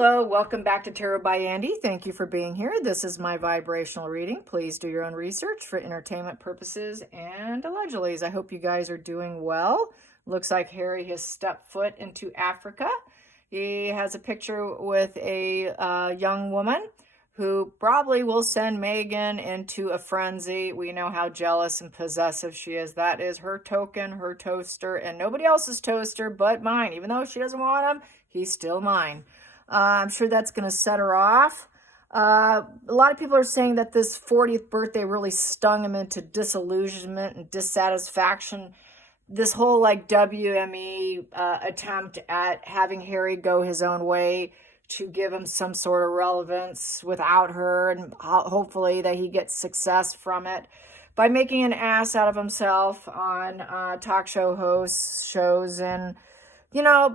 Hello, welcome back to Tarot by Andy. Thank you for being here. This is my vibrational reading. Please do your own research for entertainment purposes and allegedly. I hope you guys are doing well. Looks like Harry has stepped foot into Africa. He has a picture with a young woman who probably will send Meghan into a frenzy. We know how jealous and possessive she is. That is her token, her toaster, and nobody else's toaster but mine. Even though she doesn't want him, he's still mine. I'm sure that's going to set her off. A lot of people are saying that this 40th birthday really stung him into disillusionment and dissatisfaction. This whole like WME attempt at having Harry go his own way to give him some sort of relevance without her, and hopefully that he gets success from it by making an ass out of himself on talk show hosts shows and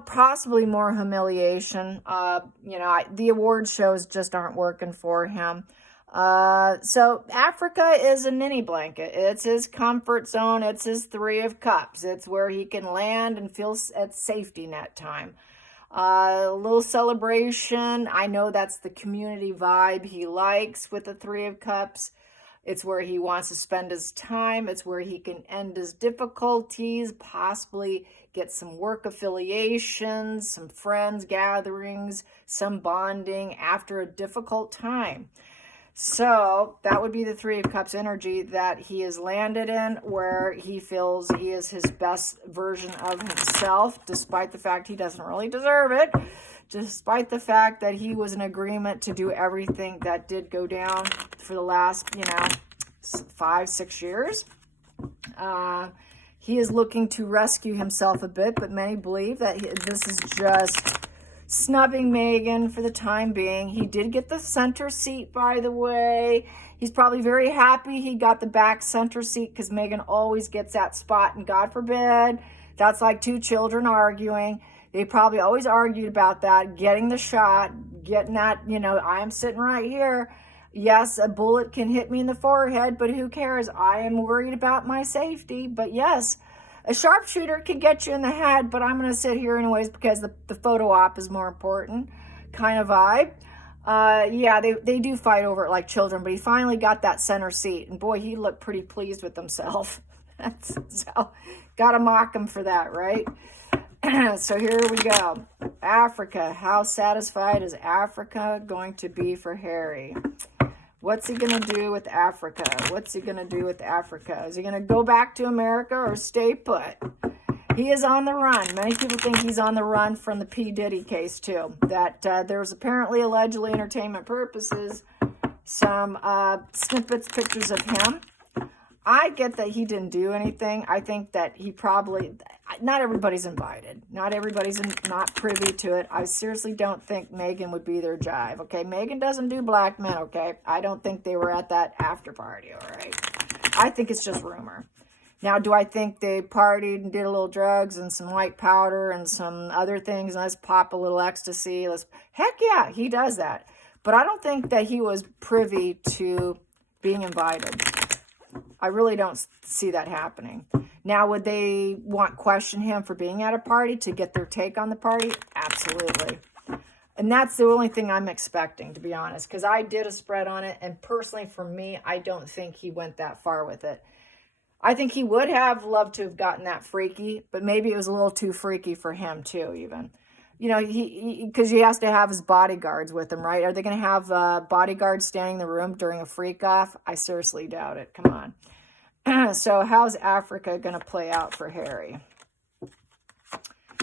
possibly more humiliation. The award shows just aren't working for him. So Africa is a ninny blanket. It's his comfort zone. It's his 3 of Cups. It's where he can land and feel at safety net time. A little celebration. I know that's the community vibe he likes with the 3 of Cups. It's where he wants to spend his time. It's where he can end his difficulties, possibly get some work affiliations, some friends gatherings, some bonding after a difficult time. So that would be the 3 of Cups energy that he has landed in, where he feels he is his best version of himself, despite the fact he doesn't really deserve it. Despite the fact that he was in agreement to do everything that did go down for the last, 5-6 years. He is looking to rescue himself a bit, but many believe that this is just snubbing Meghan for the time being. He did get the center seat, by the way. He's probably very happy he got the back center seat because Meghan always gets that spot, and God forbid, that's like 2 children arguing. They probably always argued about that, getting the shot, getting that, I am sitting right here. Yes, a bullet can hit me in the forehead, but who cares? I am worried about my safety. But yes, a sharpshooter can get you in the head, but I'm going to sit here anyways because the photo op is more important kind of vibe. They do fight over it like children, but he finally got that center seat. And boy, he looked pretty pleased with himself. So, got to mock him for that, right? So here we go. Africa. How satisfied is Africa going to be for Harry? What's he going to do with Africa? What's he going to do with Africa? Is he going to go back to America or stay put? He is on the run. Many people think he's on the run from the P. Diddy case too. That there's apparently, allegedly, entertainment purposes, some snippets, pictures of him. I get that he didn't do anything. I think that he probably, not everybody's invited. Not everybody's not privy to it. I seriously don't think Meghan would be their jive, okay? Meghan doesn't do black men, okay? I don't think they were at that after party, all right? I think it's just rumor. Now, do I think they partied and did a little drugs and some white powder and some other things? Let's pop a little ecstasy. Heck yeah, he does that. But I don't think that he was privy to being invited. I really don't see that happening. Now, would they question him for being at a party to get their take on the party? Absolutely. And that's the only thing I'm expecting, to be honest, because I did a spread on it. And personally, for me, I don't think he went that far with it. I think he would have loved to have gotten that freaky, but maybe it was a little too freaky for him too, even. Because he has to have his bodyguards with him, right? Are they going to have bodyguards standing in the room during a freak-off? I seriously doubt it. Come on. So how's Africa going to play out for Harry?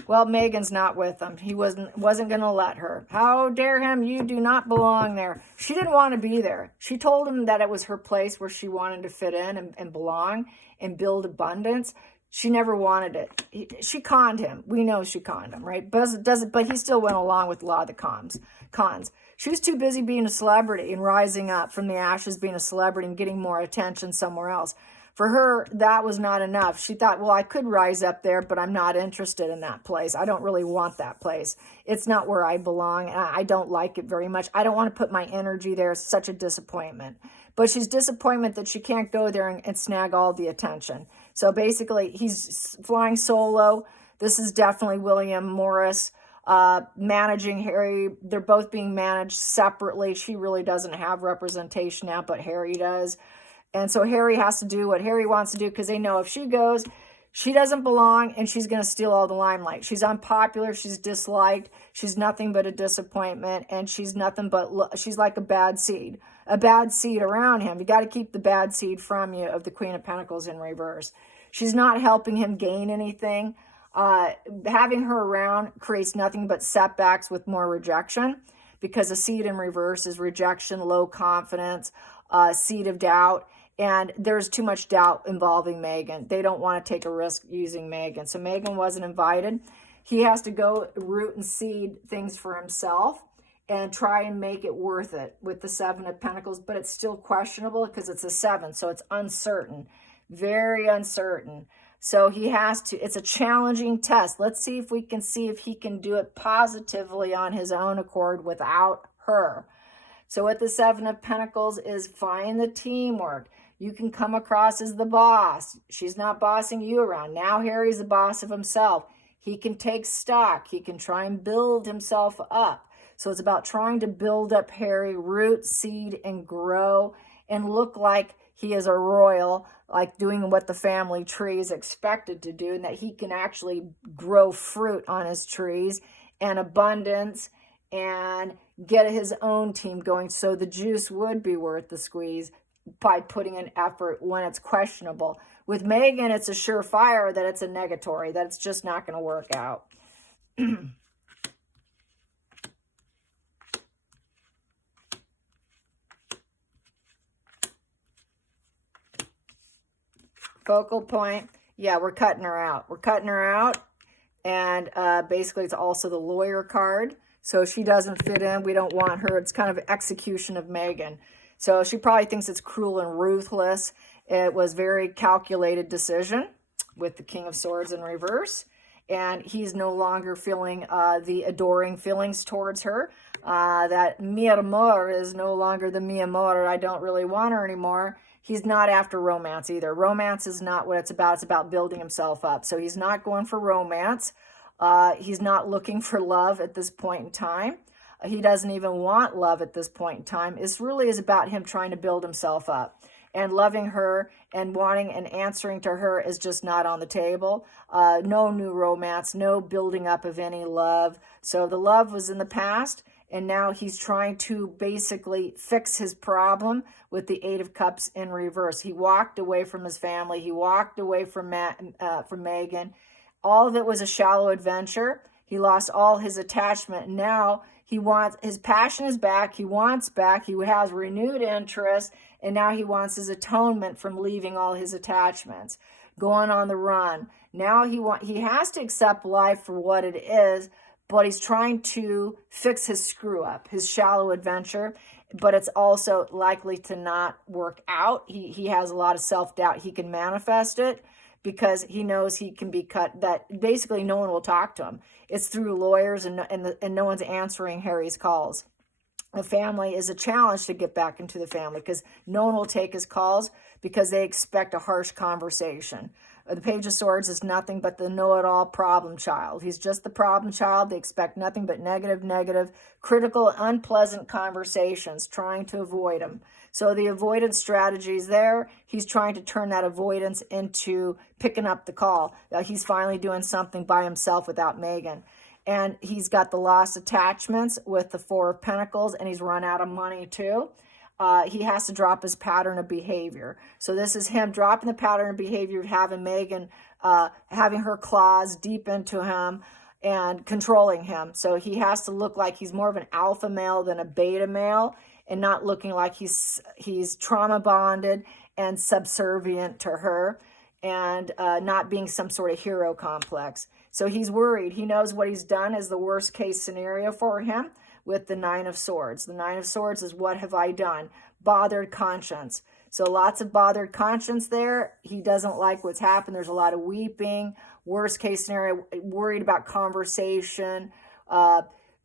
Well, Meghan's not with him. He wasn't going to let her. How dare him? You do not belong there. She didn't want to be there. She told him that it was her place where she wanted to fit in and belong and build abundance. She never wanted it. She conned him. We know she conned him, right? But he still went along with a lot of the cons. She was too busy being a celebrity and rising up from the ashes, being a celebrity and getting more attention somewhere else. For her, that was not enough. She thought, well, I could rise up there, but I'm not interested in that place. I don't really want that place. It's not where I belong. I don't like it very much. I don't want to put my energy there. It's such a disappointment. But she's disappointed that she can't go there and snag all the attention. So basically, he's flying solo. This is definitely William Morris. managing Harry. They're both being managed separately. She really doesn't have representation now, but Harry does. And so Harry has to do what Harry wants to do because they know if she goes, she doesn't belong and she's going to steal all the limelight. She's unpopular. She's disliked. She's nothing but a disappointment. And she's nothing but, she's like a bad seed around him. You got to keep the bad seed from you of the Queen of Pentacles in reverse. She's not helping him gain anything. Having her around creates nothing but setbacks with more rejection because a seed in reverse is rejection, low confidence, seed of doubt. And there's too much doubt involving Megan. They don't want to take a risk using Megan. So Megan wasn't invited. He has to go root and seed things for himself and try and make it worth it with the Seven of Pentacles. But it's still questionable because it's a 7. So it's uncertain, very uncertain. So he has to, it's a challenging test. Let's see if we can see if he can do it positively on his own accord without her. So what the Seven of Pentacles is, find the teamwork. You can come across as the boss. She's not bossing you around. Now Harry's the boss of himself. He can take stock. He can try and build himself up. So it's about trying to build up Harry, root, seed, and grow, and look like he is a royal, like doing what the family tree is expected to do, and that he can actually grow fruit on his trees and abundance and get his own team going. So the juice would be worth the squeeze by putting in effort when it's questionable. With Megan, it's a surefire that it's a negatory, that it's just not going to work out. Focal point. Yeah, we're cutting her out. We're cutting her out. And basically, it's also the lawyer card. So she doesn't fit in. We don't want her. It's kind of execution of Megan. So she probably thinks it's cruel and ruthless. It was very calculated decision with the King of Swords in reverse. And he's no longer feeling the adoring feelings towards her. That mi amor is no longer the mi amor. I don't really want her anymore. He's not after romance either. Romance is not what it's about. It's about building himself up. So he's not going for romance. He's not looking for love at this point in time. He doesn't even want love at this point in time. It really is about him trying to build himself up. And loving her and wanting and answering to her is just not on the table. No new romance, no building up of any love. So the love was in the past, and now he's trying to basically fix his problem with the Eight of Cups in reverse. He walked away from his family. He walked away from Megan. All of it was a shallow adventure. He lost all his attachment. Now he wants, his passion is back. He wants back. He has renewed interest. And now he wants his atonement from leaving all his attachments, going on the run. Now he has to accept life for what it is, but he's trying to fix his screw up, his shallow adventure. But it's also likely to not work out. He has a lot of self-doubt. He can manifest it because he knows he can be cut, that basically no one will talk to him. It's through lawyers and no one's answering Harry's calls. The family is a challenge to get back into the family because no one will take his calls because they expect a harsh conversation. The Page of Swords is nothing but the know-it-all problem child. He's just the problem child. They expect nothing but negative, critical, unpleasant conversations, trying to avoid him. So the avoidance strategy is there. He's trying to turn that avoidance into picking up the call. He's finally doing something by himself without Megan. And he's got the lost attachments with the Four of Pentacles, and he's run out of money too. He has to drop his pattern of behavior. So this is him dropping the pattern of behavior of having Megan, having her claws deep into him and controlling him. So he has to look like he's more of an alpha male than a beta male, and not looking like he's trauma bonded and subservient to her, and not being some sort of hero complex. So he's worried. He knows what he's done is the worst case scenario for him with the Nine of Swords. The Nine of Swords is, what have I done? Bothered conscience. So lots of bothered conscience there. He doesn't like what's happened. There's a lot of weeping. Worst case scenario, worried about conversation,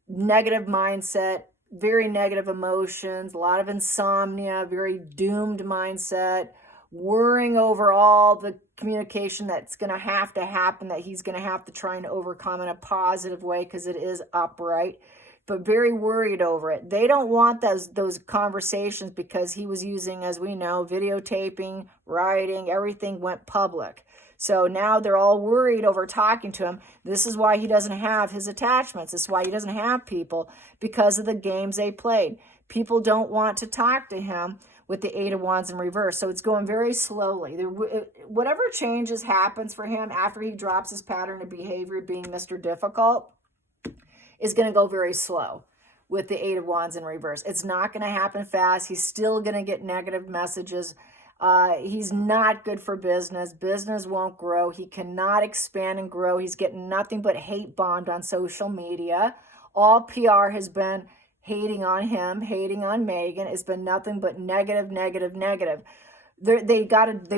negative mindset, very negative emotions, a lot of insomnia, very doomed mindset, worrying over all the communication that's going to happen, that he's going to have to try and overcome in a positive way because it is upright, but very worried over it. They don't want those conversations because he was using, as we know, videotaping, writing, everything went public. So now they're all worried over talking to him. This is why he doesn't have his attachments. This is why he doesn't have people, because of the games they played. People don't want to talk to him with the Eight of Wands in reverse. So it's going very slowly. Whatever changes happens for him after he drops his pattern of behavior being Mr. Difficult is going to go very slow with the Eight of Wands in reverse. It's not going to happen fast. He's still going to get negative messages. He's not good for business. Business won't grow. He cannot expand and grow. He's getting nothing but hate bombed on social media. All PR has been hating on him, hating on Megan. It's been nothing but negative, negative, negative. They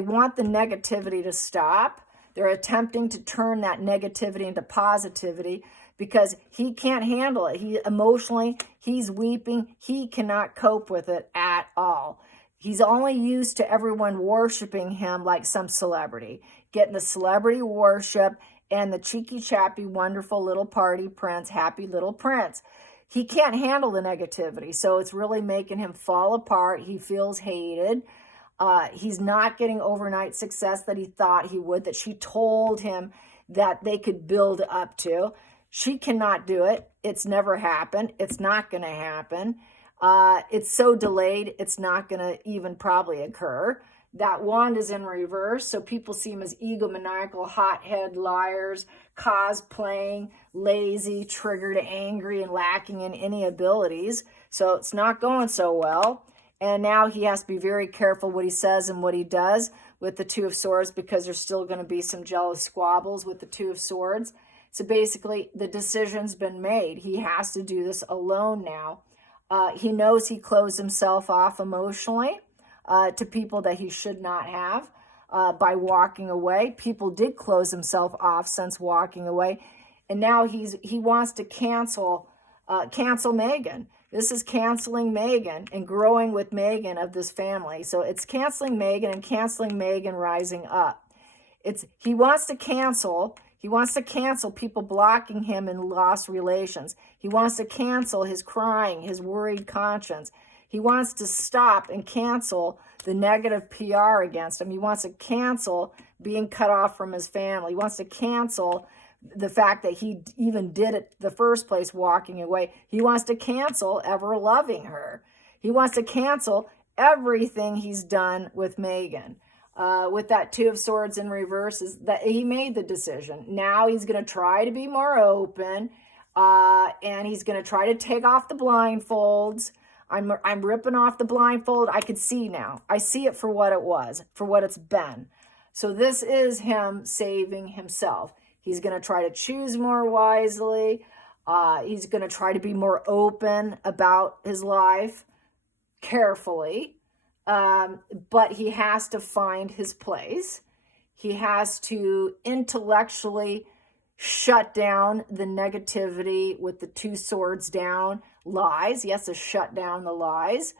want the negativity to stop. They're attempting to turn that negativity into positivity because he can't handle it. Emotionally, he's weeping. He cannot cope with it at all. He's only used to everyone worshiping him like some celebrity, getting the celebrity worship and the cheeky, chappy, wonderful little party prince, happy little prince. He can't handle the negativity, so it's really making him fall apart. He feels hated. He's not getting overnight success that he thought he would, that she told him that they could build up to. She cannot do it. It's never happened. It's not going to happen. It's so delayed, it's not going to even probably occur. That wand is in reverse, so people see him as egomaniacal, hothead liars, cosplaying, lazy, triggered, angry, and lacking in any abilities. So it's not going so well. And now he has to be very careful what he says and what he does with the Two of Swords, because there's still going to be some jealous squabbles with the Two of Swords. So basically, the decision's been made. He has to do this alone now. He knows he closed himself off emotionally to people that he should not have by walking away. People did close himself off since walking away. And now he wants to cancel Megan. This is canceling Megan and growing with Megan of this family. So it's canceling Megan and canceling Megan rising up. He wants to cancel people blocking him in lost relations. He wants to cancel his crying, his worried conscience. He wants to stop and cancel the negative PR against him. He wants to cancel being cut off from his family. He wants to cancel the fact that he even did it the first place, walking away. He wants to cancel ever loving her. He wants to cancel everything he's done with Megan. With that Two of Swords in reverse, is that he made the decision. Now he's going to try to be more open, and he's going to try to take off the blindfolds. I'm ripping off the blindfold. I could see now. I see it for what it was, for what it's been. So this is him saving himself. He's going to try to choose more wisely. He's going to try to be more open about his life carefully. But he has to find his place. He has to intellectually shut down the negativity with the Two Swords down, lies. He has to shut down the lies.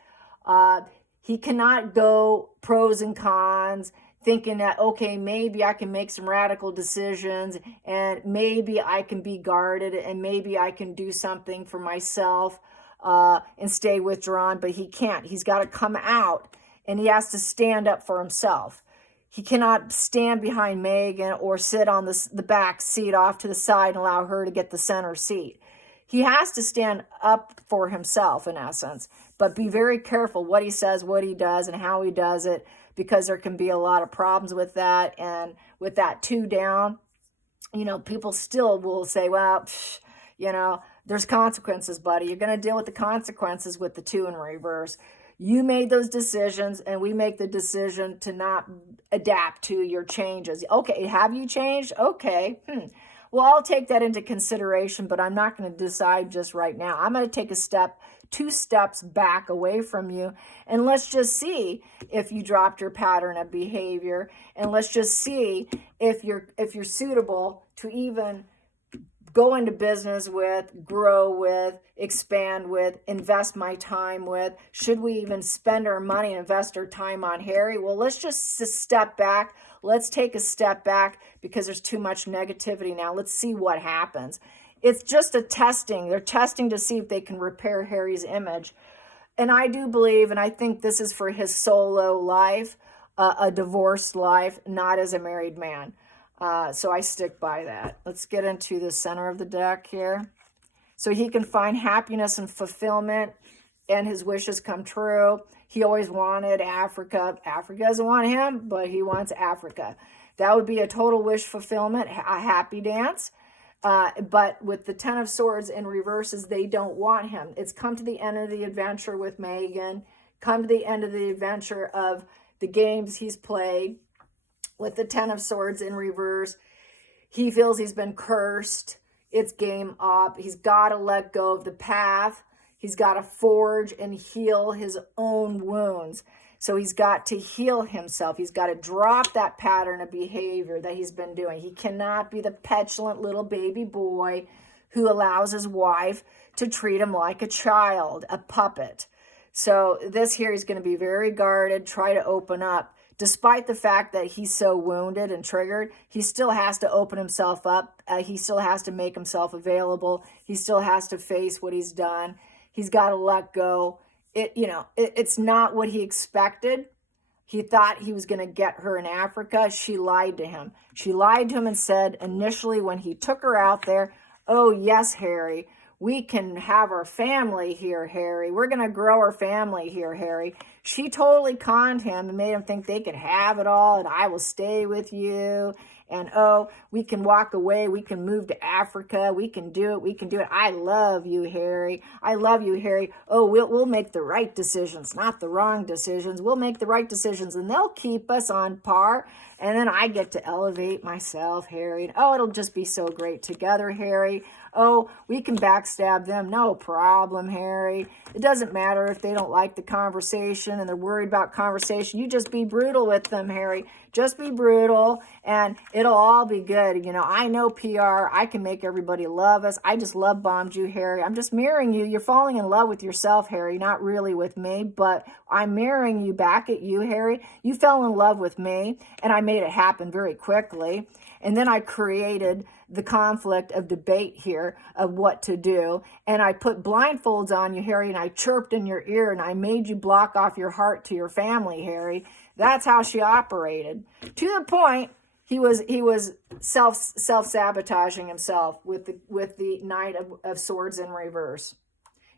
He cannot go pros and cons, thinking that, okay, maybe I can make some radical decisions and maybe I can be guarded and maybe I can do something for myself and stay withdrawn, but he can't. He's got to come out and he has to stand up for himself. He cannot stand behind Megan or sit on the back seat off to the side and allow her to get the center seat. He has to stand up for himself, in essence, but be very careful what he says, what he does, and how he does it, because there can be a lot of problems with that. And with that two down, people still will say, well, there's consequences, buddy. You're going to deal with the consequences with the two in reverse. You made those decisions, and we make the decision to not adapt to your changes. Okay, have you changed? Okay. Well, I'll take that into consideration, but I'm not going to decide just right now. I'm going to take two steps back away from you, and let's just see if you dropped your pattern of behavior, and let's just see if you're suitable to even go into business with, grow with, expand with, invest my time with? Should we even spend our money and invest our time on Harry? Well, let's just step back. Let's take a step back because there's too much negativity now. Let's see what happens. It's just a testing. They're testing to see if they can repair Harry's image. And I do believe, and I think this is for his solo life, a divorced life, not as a married man. So I stick by that. Let's get into the center of the deck here. So he can find happiness and fulfillment and his wishes come true. He always wanted Africa. Africa doesn't want him, but he wants Africa. That would be a total wish fulfillment, a happy dance. But with the Ten of Swords in reverses, they don't want him. It's come to the end of the adventure with Megan, come to the end of the adventure of the games he's played. With the Ten of Swords in reverse, he feels he's been cursed. It's game up. He's got to let go of the path. He's got to forge and heal his own wounds. So he's got to heal himself. He's got to drop that pattern of behavior that he's been doing. He cannot be the petulant little baby boy who allows his wife to treat him like a child, a puppet. So this here, he's going to be very guarded, try to open up. Despite the fact that he's so wounded and triggered, he still has to open himself up. He still has to make himself available. He still has to face what he's done. He's got to let go. It's not what he expected. He thought he was going to get her in Africa. She lied to him. She lied to him and said initially when he took her out there, "Oh, yes, Harry, we can have our family here, Harry. We're going to grow our family here, Harry." She totally conned him and made him think they could have it all and I will stay with you. And, oh, we can walk away. We can move to Africa. We can do it. We can do it. I love you, Harry. I love you, Harry. Oh, we'll make the right decisions, not the wrong decisions. We'll make the right decisions and they'll keep us on par. And then I get to elevate myself, Harry. And, oh, it'll just be so great together, Harry. Oh, we can backstab them. No problem, Harry. It doesn't matter if they don't like the conversation and they're worried about conversation. You just be brutal with them, Harry. Just be brutal and it'll all be good. I know PR. I can make everybody love us. I just love bombed you, Harry. I'm just mirroring you. You're falling in love with yourself, Harry. Not really with me, but I'm mirroring you back at you, Harry. You fell in love with me and I made it happen very quickly. And then I created the conflict of debate here of what to do. And I put blindfolds on you, Harry, and I chirped in your ear and I made you block off your heart to your family, Harry. That's how she operated. To the point, he was self-sabotaging himself with the Knight of Swords in reverse.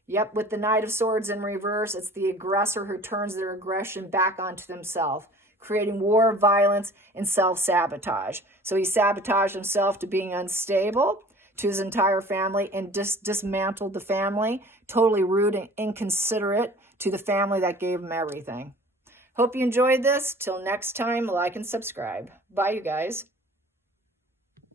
Yep, with the Knight of Swords in reverse, it's the aggressor who turns their aggression back onto themselves, creating war, violence, and self-sabotage. So he sabotaged himself to being unstable to his entire family and dismantled the family, totally rude and inconsiderate to the family that gave him everything. Hope you enjoyed this. Till next time, like and subscribe. Bye, you guys.